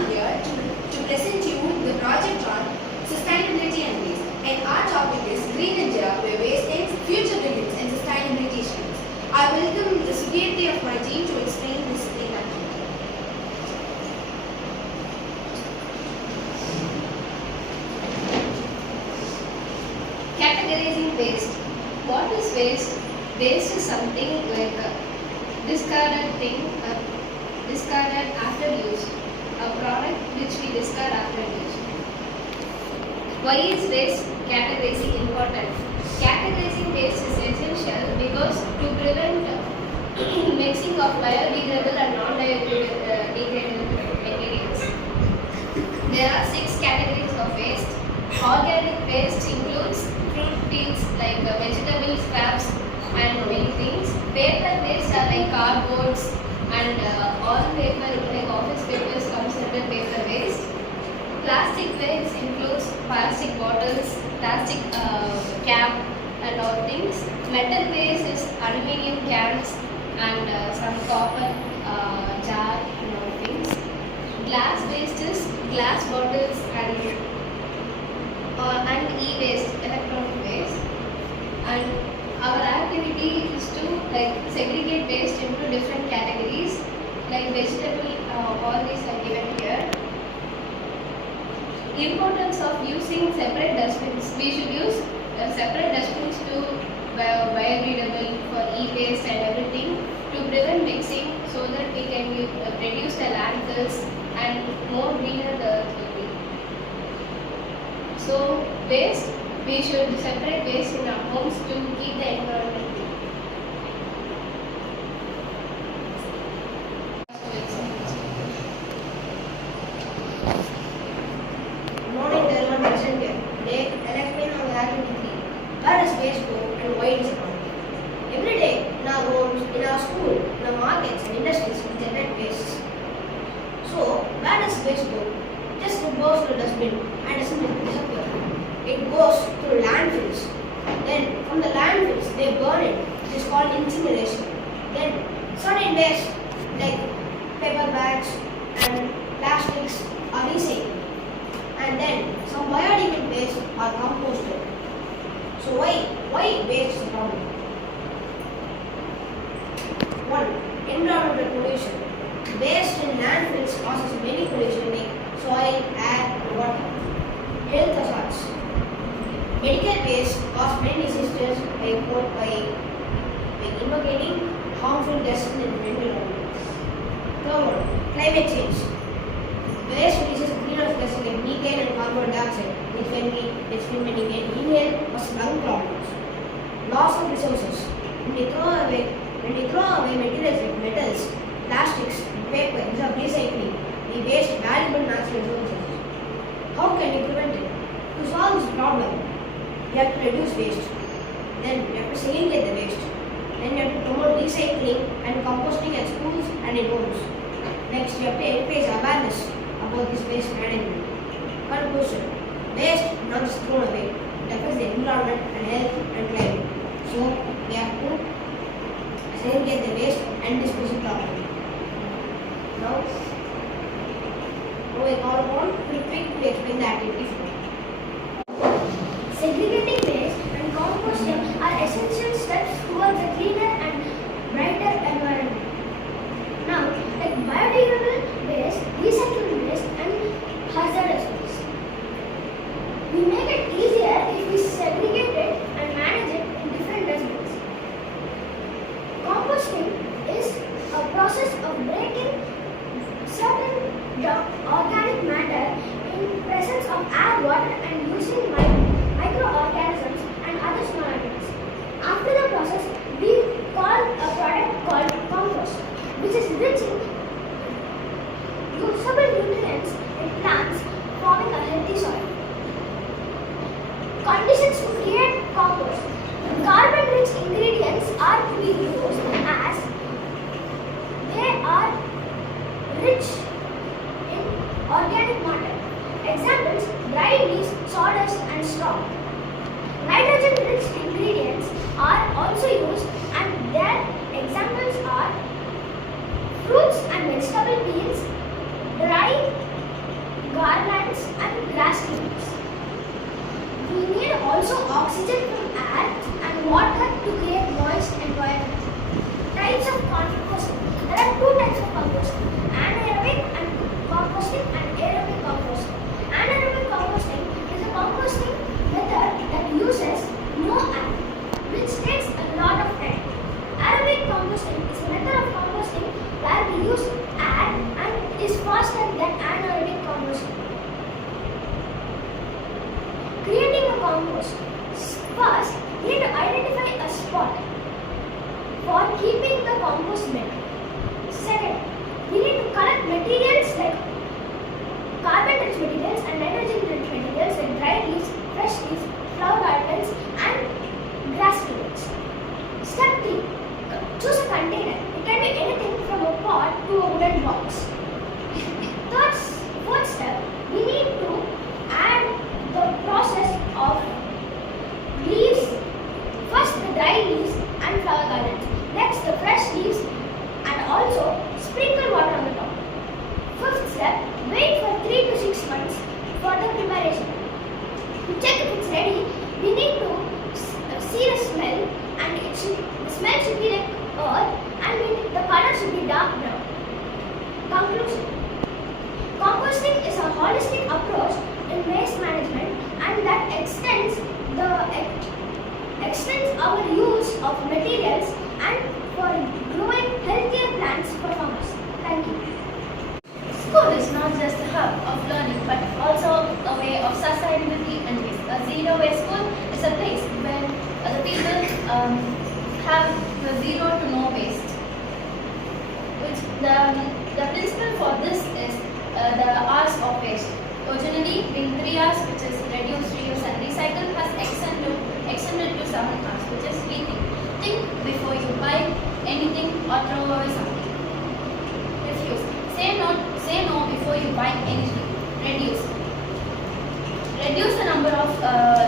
am here to present you the project on sustainability and waste. And our topic is Green India, where waste ends, future begins, and sustainability shines. I welcome the superiority of my team to explain this in activity. Categorizing waste. What is waste? Waste is something like a discarded thing, discarded after use, a product which we discard after use. Why is waste categorizing important? Categorizing waste is essential because to prevent mixing of biodegradable and non-biodegradable materials. There are 6 categories of waste. Organic waste includes fruit peels like vegetable scraps and many things. Paper waste are like cardboards and all paper like office papers comes under paper waste. Plastic waste includes plastic bottles, plastic cap and all things. Metal waste is aluminium cans and some copper jar and all things. Glass waste is glass bottles and e-waste, electronic waste. And our activity is to segregate waste into different categories like vegetable, all these are given here. Importance of using separate dustbins. We should use separate dustbins to biodegradable for e-waste and everything to prevent mixing so that we can reduce the landfills and more greener the earth will be. So waste, we should separate waste in our homes to keep the environment clean. Good morning to everyone present here. Today, I'll explain on the activity 3. Where does waste go and why it is important? Every day, in our homes, in our school, in our markets and industries, we generate waste. So, where does waste go? Just it goes to the dustbin and doesn't disappear. It goes to landfills. Then, from the landfills, they burn it. It is called incineration. Then, certain waste like paper bags and plastics are recycled. And then some biodegradable waste are composted. So why waste is a problem? 1. Environmental pollution. Waste in landfills causes many pollution like soil, air, and water. Health hazards. Medical waste cause many diseases by invocating harmful gases in the environment. 3. Climate change. Waste releases greenhouse gases like methane and carbon dioxide, which can inhale cause lung problems. Loss of resources. When we throw away materials like metals, plastics, and paper instead of recycling, we waste valuable natural resources. How can we prevent it? To solve this problem, we have to reduce waste. Then we have to segregate the waste. Then we have to promote recycling and composting at schools and in homes. Next, we have to encourage awareness about this waste management. Conclusion. Waste not just thrown away. It affects the environment and health and climate. So, we have to segregate the waste and dispose it properly. Now we call upon Quick to explain the activity further. Segregating waste and composting are essential steps towards a cleaner and brighter environment. Now, like biodegradable waste, recycled waste, and hazardous waste. We make it easier if we segregate it and manage it in different dustbins. Composting is a process of breaking certain organic matter in presence of air, water, and using microorganisms and other small animals. After the process, we call a product called compost, which is rich in usable nutrients in plants, forming a healthy soil. Conditions to create compost. Carbon-rich ingredients are to be used as they are rich in organic matter. Examples: dry leaves, sawdust, and straw. Nitrogen-rich ingredients are also used, and their examples are fruits and vegetable peels, dry garlands and grass clippings. We need also oxygen from air and water to create moist environment. Types of composting. There are two types of composting: anaerobic and composting and aerobic composting. Anaerobic composting is a composting method that uses no air, which takes a lot of time. Aerobic composting is a method of composting where we use air and is faster than anaerobic composting. Creating a compost. First, we need to identify a spot for keeping the compost bin. Second, we need to collect materials like carbon-rich materials and nitrogen-rich materials like dried leaves, fresh leaves, flower gardens, and grass clippings. Step 3. Choose a container. It can be anything from a pot to a wooden box. Fourth step, we need to add the process of leaves. First the dried leaves and flower gardens. Next the fresh leaves and also sprinkle water on the top. Fifth step, wait for 3 to 6 months for the preparation. To check if it's ready, we need to see the smell, and the smell should be like earth and the color should be dark brown. Conclusion. Composting is a holistic approach in waste management and that extends our use of materials and for growing healthier plants for farmers. Thank you. School is not just a hub of learning but also a way of sustainability and waste. A zero waste school is a place where the people have the zero to no waste. Which the principle for this is the hours of waste. Originally being 3 hours, which is reduce, reuse and recycle, has extended to 7 hours, which is rethink. Think before you buy anything or throw away something. Refuse. Say no before you buy anything. Reduce. Reduce the number of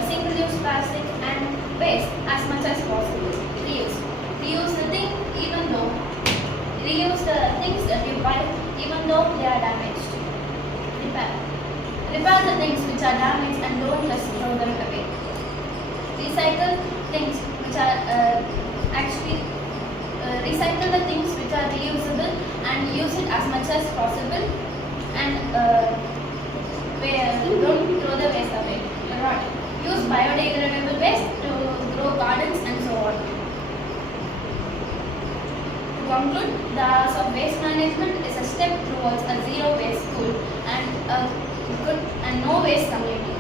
single-use plastic and waste as much as possible. Reuse. Reuse the thing reuse the things that you buy even though they are damaged. Repair. Repair the things which are damaged and don't just throw them away. Recycle things which are recycle the things which are reusable and use it as much as possible, and don't throw the waste away. Use biodegradable waste to grow gardens and so on. To conclude, the hours of waste management is a step towards a zero waste school and a good and no waste community.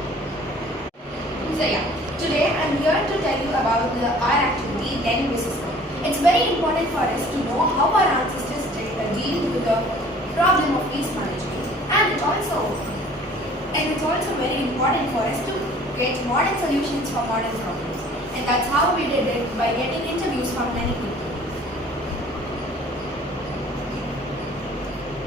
So yeah, today I'm here to tell you about our activity, Then Versus Now. It's very important for us to know how our ancestors deal with the problem of waste management, and it's also very important for us to get modern solutions for modern problems. And that's how we did it, by getting interviews from many people.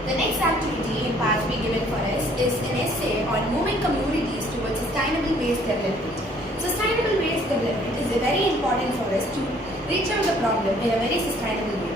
The next activity in Part B given for us is an essay on moving communities towards sustainable waste development. Sustainable waste development is very important for us to reach out the problem in a very sustainable way.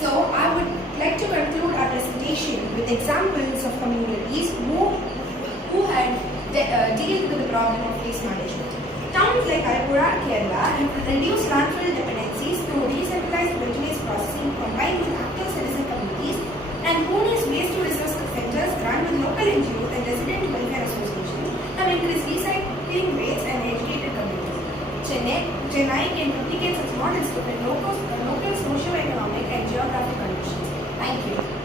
So I would like to conclude our presentation with examples of communities who had dealt with the problem of waste management. Towns like Alapura, Kerala have reduced landfill dependencies through decentralized waste processing combined with active citizen communities, and Pune's waste to resource centers run with local NGOs and resident welfare associations have increased recycling rates and educated communities. Chennai can replicate such models with local socio-economic and geographic conditions. Thank you.